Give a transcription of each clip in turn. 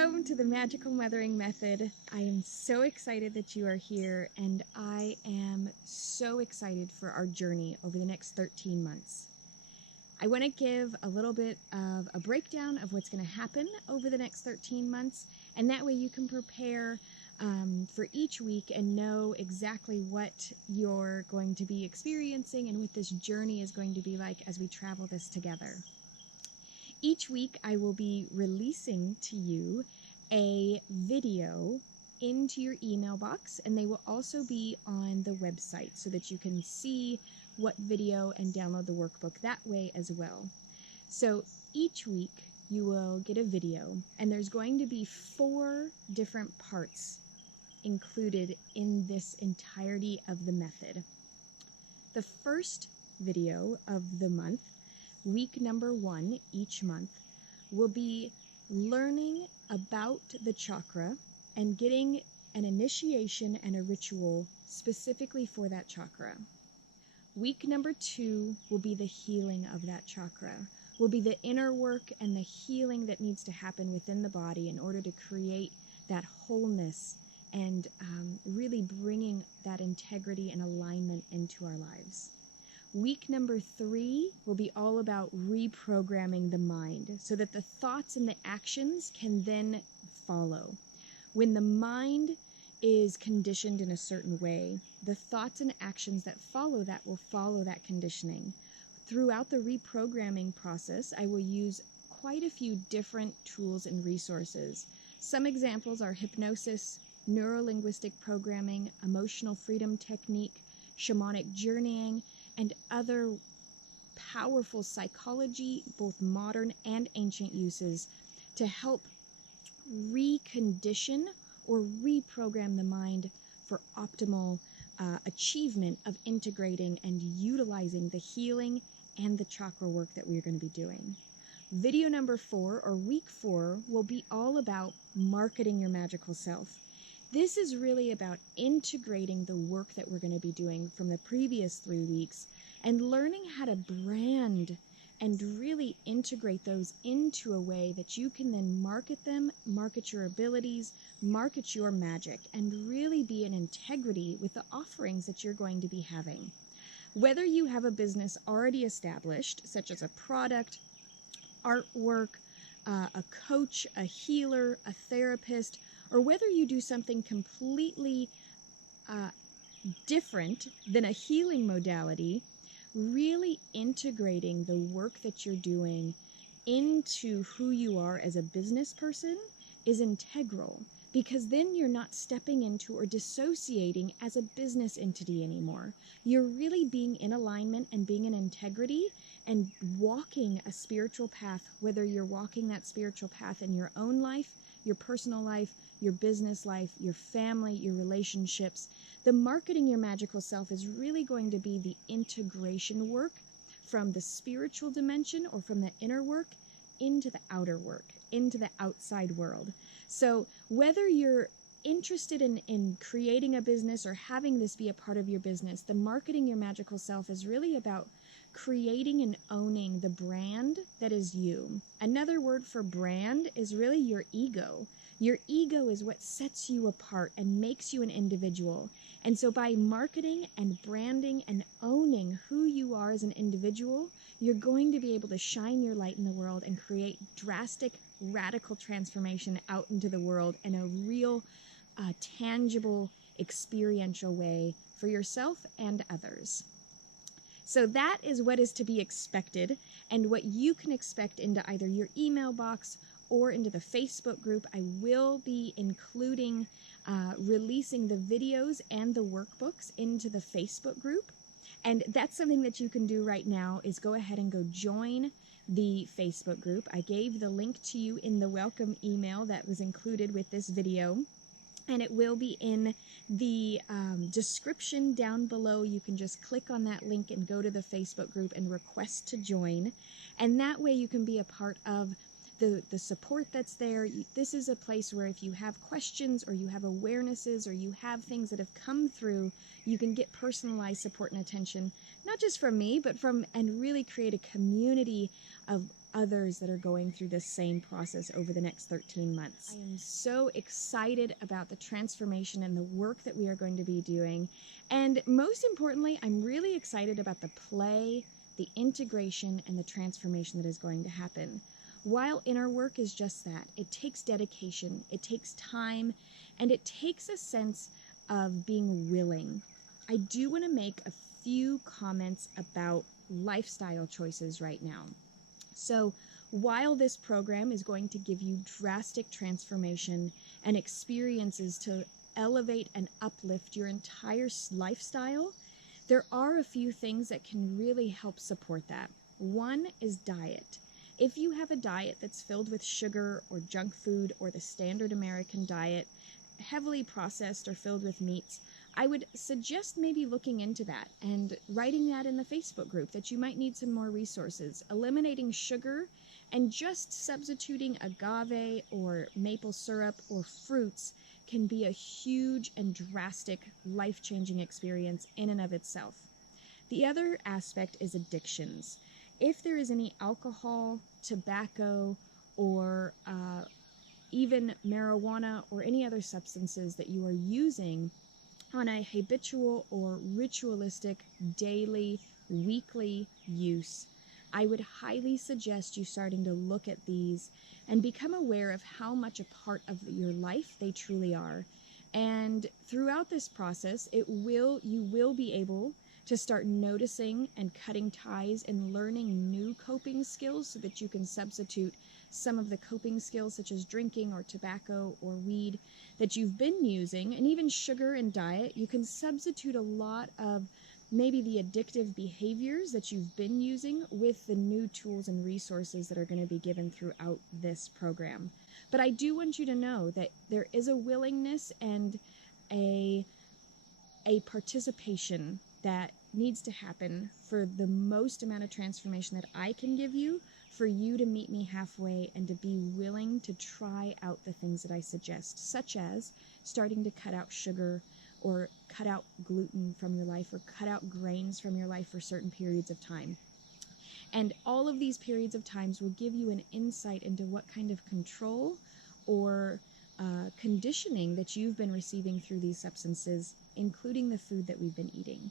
Welcome to the Magical Mothering Method. I am so excited that you are here, and I am so excited for our journey over the next 13 months. I want to give a little bit of a breakdown of what's going to happen over the next 13 months, and that way you can prepare for each week and know exactly what you're going to be experiencing and what this journey is going to be like as we travel this together. Each week I will be releasing to you a video into your email box, and they will also be on the website so that you can see what video and download the workbook that way as well. So each week you will get a video, and there's going to be 4 different parts included in this entirety of the method. The first video of the month, week number 1 each month, will be learning about the chakra and getting an initiation and a ritual specifically for that chakra. Week number 2 will be the healing of that chakra, will be the inner work and the healing that needs to happen within the body in order to create that wholeness and really bringing that integrity and alignment into our lives. Week number 3 will be all about reprogramming the mind so that the thoughts and the actions can then follow. When the mind is conditioned in a certain way, the thoughts and actions that follow that will follow that conditioning. Throughout the reprogramming process, I will use quite a few different tools and resources. Some examples are hypnosis, neuro-linguistic programming, emotional freedom technique, shamanic journeying, and other powerful psychology, both modern and ancient uses, to help recondition or reprogram the mind for optimal achievement of integrating and utilizing the healing and the chakra work that we're going to be doing. Video number 4, or week 4, will be all about marketing your magical self. This is really about integrating the work that we're going to be doing from the previous 3 weeks and learning how to brand and really integrate those into a way that you can then market them, market your abilities, market your magic, and really be in integrity with the offerings that you're going to be having. Whether you have a business already established, such as a product, artwork, a coach, a healer, a therapist, or whether you do something completely different than a healing modality, really integrating the work that you're doing into who you are as a business person is integral, because then you're not stepping into or dissociating as a business entity anymore. You're really being in alignment and being in integrity and walking a spiritual path, whether you're walking that spiritual path in your own life, your personal life, your business life, your family, your relationships. The marketing your magical self is really going to be the integration work from the spiritual dimension or from the inner work into the outer work, into the outside world. So whether you're interested in creating a business or having this be a part of your business, the marketing your magical self is really about creating and owning the brand that is you. Another word for brand is really your ego. Your ego is what sets you apart and makes you an individual. And so by marketing and branding and owning who you are as an individual, you're going to be able to shine your light in the world and create drastic, radical transformation out into the world in a real, tangible, experiential way for yourself and others. So that is what is to be expected and what you can expect into either your email box or into the Facebook group. I will be including, releasing the videos and the workbooks into the Facebook group. And that's something that you can do right now, is go ahead and go join the Facebook group. I gave the link to you in the welcome email that was included with this video. And it will be in the description down below. You can just click on that link and go to the Facebook group and request to join. And that way you can be a part of the support that's there. This is a place where if you have questions or you have awarenesses or you have things that have come through, you can get personalized support and attention, not just from me, but and really create a community of others that are going through this same process over the next 13 months. I am so excited about the transformation and the work that we are going to be doing. And most importantly, I'm really excited about the play, the integration, and the transformation that is going to happen. While inner work is just that, it takes dedication, it takes time, and it takes a sense of being willing. I do want to make a few comments about lifestyle choices right now. So while this program is going to give you drastic transformation and experiences to elevate and uplift your entire lifestyle, there are a few things that can really help support that. One is diet. If you have a diet that's filled with sugar or junk food or the standard American diet, heavily processed or filled with meats, I would suggest maybe looking into that and writing that in the Facebook group that you might need some more resources. Eliminating sugar and just substituting agave or maple syrup or fruits can be a huge and drastic life-changing experience in and of itself. The other aspect is addictions. If there is any alcohol, tobacco, or even marijuana or any other substances that you are using on a habitual or ritualistic daily, weekly use, I would highly suggest you starting to look at these and become aware of how much a part of your life they truly are. And throughout this process, you will be able to start noticing and cutting ties and learning new coping skills so that you can substitute some of the coping skills such as drinking or tobacco or weed that you've been using, and even sugar and diet. You can substitute a lot of maybe the addictive behaviors that you've been using with the new tools and resources that are going to be given throughout this program. But I do want you to know that there is a willingness and a participation that needs to happen for the most amount of transformation that I can give you, for you to meet me halfway and to be willing to try out the things that I suggest, such as starting to cut out sugar or cut out gluten from your life or cut out grains from your life for certain periods of time. And all of these periods of times will give you an insight into what kind of control or conditioning that you've been receiving through these substances, including the food that we've been eating.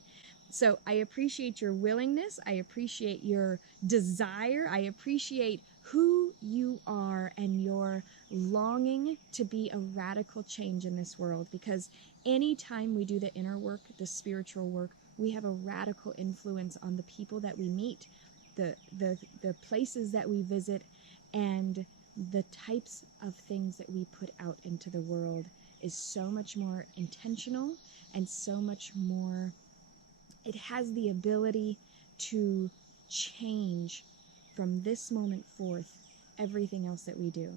So I appreciate your willingness. I appreciate your desire. I appreciate who you are and your longing to be a radical change in this world, because anytime we do the inner work, the spiritual work, we have a radical influence on the people that we meet, the places that we visit, and the types of things that we put out into the world is so much more intentional and so much more, it has the ability to change from this moment forth everything else that we do.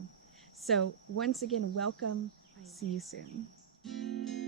So once again, welcome. See you soon.